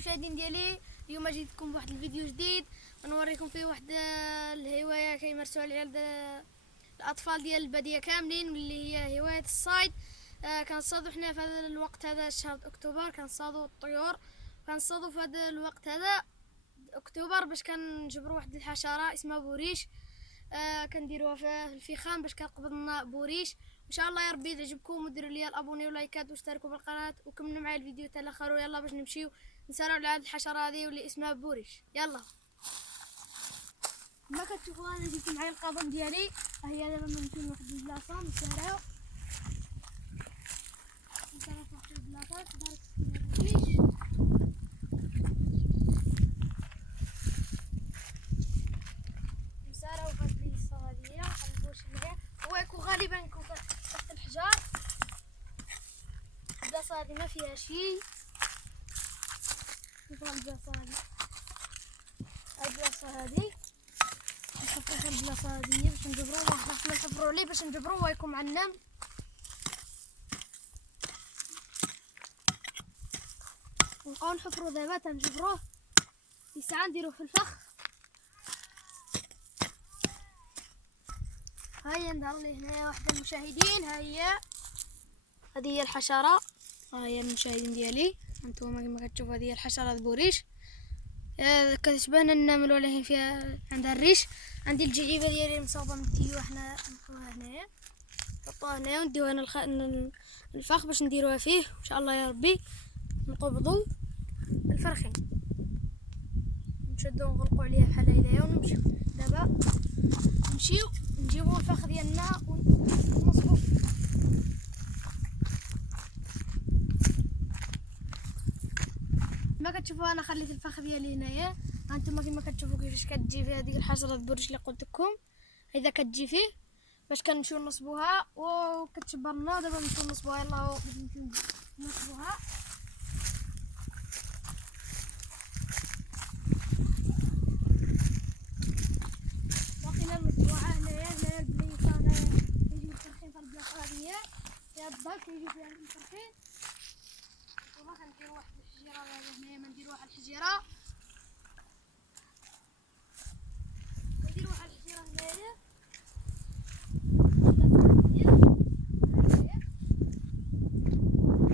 المشاهدين ديالي، اليوم جيتكم بواحد الفيديو جديد غنوريكم فيه واحد الهوايه كيمارسوها العيال الاطفال ديال الباديه كاملين، اللي هي هوايه الصيد. كنصطادوا حنا في هذا الوقت، هذا شهر اكتوبر كنصطادوا الطيور. كنصطادوا في هذا الوقت هذا اكتوبر باش كنجبروا واحد الحشره اسمها بوريش. كنديروها في الفخام باش كنقبض لنا بوريش. ان شاء الله يا ربي يعجبكم، وديروا لي الابوني ولايكات واشتركوا بالقناه وكملوا معايا الفيديو حتى الاخر. يلا باش نمشيو نسالوا على هذه الحشره هذه واللي اسمها بوريش. يلا ما كتشوفوا انا جبت معايا القضم ديالي. هي دابا نمشيو لواحد البلاصه نسراو واحد البلاصه دارت بوريش. نسراو في هاد البلاصه هذه غنبوش عليها. هو يكون غالبا يكون تحت الحجار. البلاصه هذه ما فيها شي. نبغى البلاصه هذه، البلاصه هذه نحطو في البلاصه هذه باش نجبروه. حنا نحفروا عليه باش نجبروه ويكون معلم. نبقاو نحفروا دابا تنجبروه في ساعه نديروه في الفخ. هيا نظهر لي هنايا واحد المشاهدين. هذه هي الحشره. ها هي المشاهدين ديالي، هانتوما كما كتشوفوا هذه هي الحشره البوريش. كتشبهنا النمل ولكن فيها عندها الريش. عندي الجعيبه ديالي مصوبه من التيو، حنا نحطوها هنايا، نحطوها هنايا ونديوها الفخ باش نديروها فيه. ان شاء الله يا ربي نقبضوا الفرخين، نشدو ونغلقوا عليها بحال هكذايا ونمشيو. دابا نمشيو نجيبوا الفخ ديالنا ونصبوا. كما كتشوفوا انا خليت الفخ ديالي هنايا. هانتوما كما كتشوفوا كيفاش كتجي فيه هذيك الحشره البوريش اللي قلت لكم. اذا كتجي فيه باش كنمشيو نصبوها وكتشبر لنا. دابا نمشيو نصبوها. يلاه نمشيو نصبوها. باقينا نصبوها هنايا البليصه. هنايا كيجيو الفرخين في البلاصه هذه فيها الدار، كيجيو فيها الفرخين. وما كنديروا واحد الحجيره هنايا، ما نديروا واحد الحجيره، نديروا واحد الحجيره هنايا.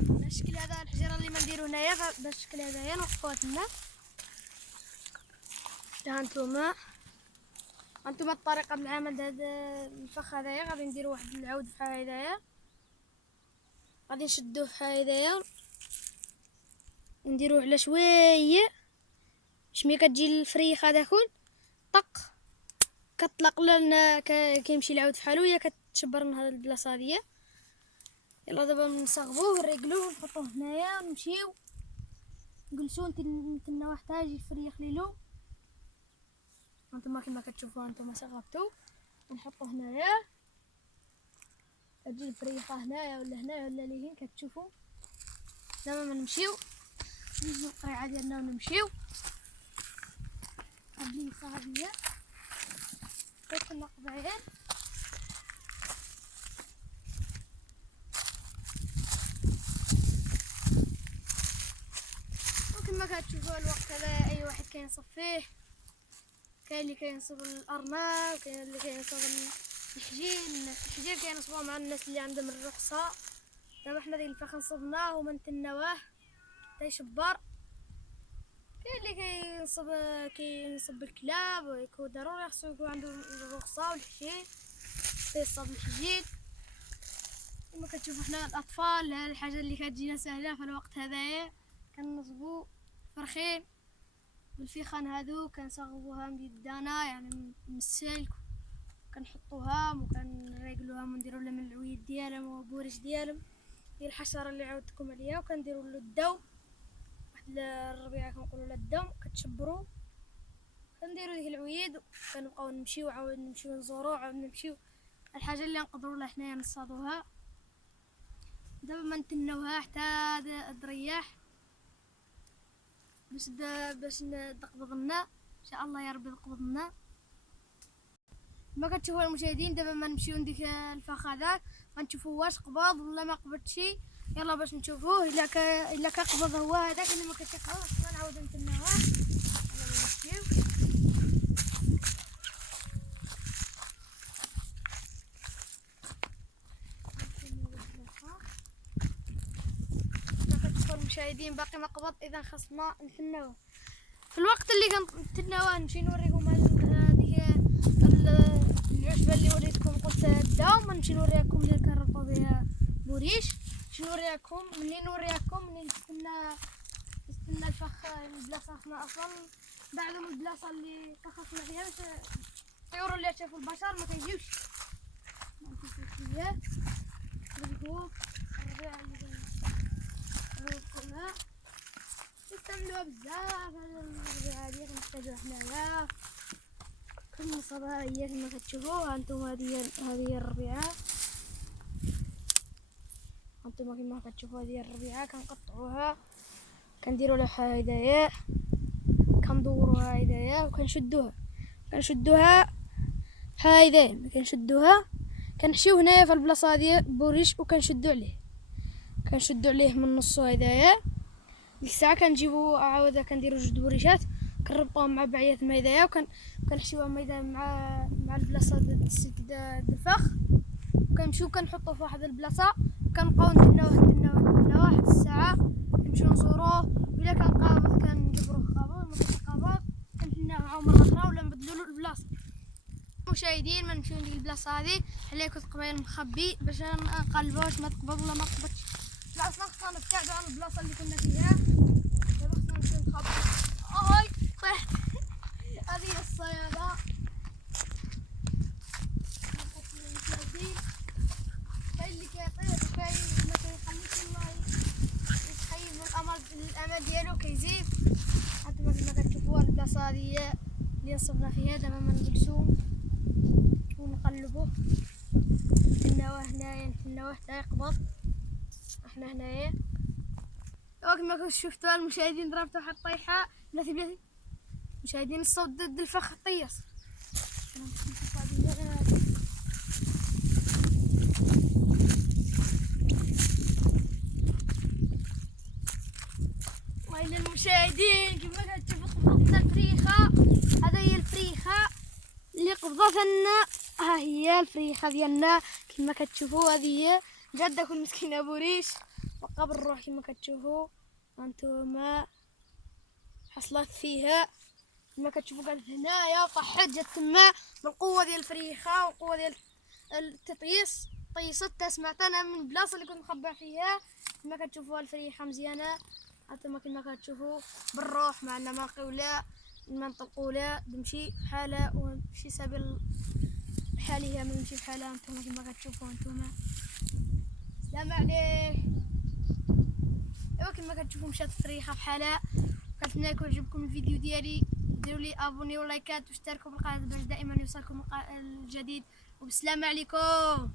بالشكل هذا الحجيره اللي ما نديرو هنايا بالشكل هذايا نوقفوها تما. هانتوما الطريقه بالعمل هذا الفخ هذايا. غادي نديروا واحد العود بحال هذايا، غادي نشدوه بحال هذايا ونديروه على شويه باش ملي كتجي الفريخه داكل طق كطلق لنا كيمشي العود بحالو، هي كتشبر من هذه البلاصه هذه. يلا دابا نصاغبوه ونريقلوه ونحطوه هنايا ونمشيو نجلسو نتناو حتى يجي الفريخ ليلو. هانتوما كما كتشوفوا هانتوما صاغبتو ونحطوه هنايا. تجي الفريخه هنايا ولا هنايا ولا لهين كتشوفوا. دابا ما نمشيو نجيو القريعه ديالنا ونمشيو. هاد البلاصه هاديه كتنقب عين. وكما كتشوفوا الوقت هذا اي واحد كينصب فيه. كاين اللي كينصب الارنب، كاين اللي كينصب الحجير كينصبوه مع الناس اللي عندهم الرخصه. دابا حنا ديك الفخ نصبناه وما نتناوه تيشبر. كاين اللي كينصب الكلاب ويكون ضروري خصو يكون عنده الرخصه والحجير كيصطاد الحجيج. كما كتشوفوا حنا الاطفال هذه الحاجه اللي كتجينا سهله في الوقت هذايا. كنصبوا فرخين بالفيخان هادو، كنصاغبوها من يدانا يعني من السلك، كنحطوها وكنريقلوها ونديروا لها من العويد ديالهم والبوريش ديالهم. هي الحشره اللي عاودتكم عليها. وكنديروا له الدو واحد الربيعه كنقولوا لها الدم. كتشبروا كنديروا ديك العويد وكنبقاو نمشيو عاود نمشيو نزورو عاود نمشيو الحاجه اللي نقدروا لها حنايا نصطادوها. دابا ما نتناوها حتى تريح باش تقبض لنا. ان شاء الله يا ربي تقبض لنا. ما كتشوفوا المشاهدين دابا ما نمشيو نديك الفخ هذاك ما نشوفوا واش قبض ولا ما قبضش. يلا باش نشوفوه. الا كقبض هو هذاك اللي ما كتقبضش نعاودو المشاهدين باقي ما قبض، اذا خصنا نتناوه. في الوقت اللي كنتناوه نمشي نوريكم هذه العشبه اللي وريتكم قلت الدوم، نمشي نوريكم اللي كنربطوا بها بوريش، نمشي نوريكم منين نستنى الفخ البلاصه خصنا اصلا بعد من البلاصه اللي كخصنا فيها باش الطيور اللي شافوا البشر ما كيجيوش. بالهو الربيع اللي كنا نستعملوها بزاف. هذا الربيع هادي كنحتاجوها حنايا كل صباح هي كما كتشوفوا. هانتوما هذه الربيعه، هانتوما كما كتشوفوا هذه الربيعه كنقطعوها كنديروا لها هدايا كندوروها هدايا وكنشدوها بحال هدايا كنشدوها كنحشيو هنايا في البلاصه هذه بوريش وكنشدو عليه من نصو هدايا. ديك الساعه كنجيبو عاوده كنديرو جوج بوريشات كنربطوهم مع بعيات ما هدايا وكنحشيوهم مع البلاصه د الفخ وكنمشيو كنحطوه في واحد البلاصه وكنبقاو نتناوه واحد الساعه كنمشيو نزوروه. الا كان قابض كنجبروه قابض، ما كانش قابض كنتناوعو مره اخرى ولا نبدلو له البلاصه. مشاهدين ما نمشيو لديك البلاصه هذه حليه كنت قبيل مخبي باش نقلبو واش ما تقبض ولا ما قبضش. لا اصلا خصنا نبتعدو على البلاصه اللي كنا فيها. دابا خصنا نمشيو نخبي. هاي طيح هذه هي الصياده. كاين اللي كيطيح وكاين ما كيخليش الله يتخيل الامل ديالو كيزيد. هانتوما كما كتشوفوا البلاصه هذه اللي نصبنا فيها. دابا ما نجلسو ونقلبوه نتناوه حتى يقبض. احنا هنايا كما شفتوا المشاهدين ضربت واحد الطيحه بلاتي مشاهدين الصوت ضد الفخ طيص. وإلى المشاهدين كما كتشوفوا قبضنا الفريخه. هذا هي الفريخه اللي قبضت لنا. ها هي الفريخه ديالنا كما كتشوفوا. هذه هي جات داك المسكينه بوريش بقى بالروح كما كتشوفوا. هانتوما حصلت فيها كما كتشوفوا قالت هنايا طاحت جات تما بالقوه ديال الفريخه والقوه ديال التطييس. طيصت سمعت انا من البلاصه اللي كنت مخبع فيها. كما كتشوفوا الفريخه مزيانه. هانتوما كما كتشوفوا بالروح ما عندنا ما قولا ما نطلقوا لا نمشي بحالها ونمشي سبيل بحالها ما نمشي بحالها. هانتوما كما كتشوفوا. هانتوما السلام عليك. ايوا كما كتشوفوا مشات الفريخه بحالها. كنتمنى يكون عجبكم الفيديو ديالي. ديروا لي ابوني ولايكات واشتركوا بالقناه باش دائما يوصلكم الجديد. وبالسلامه عليكم.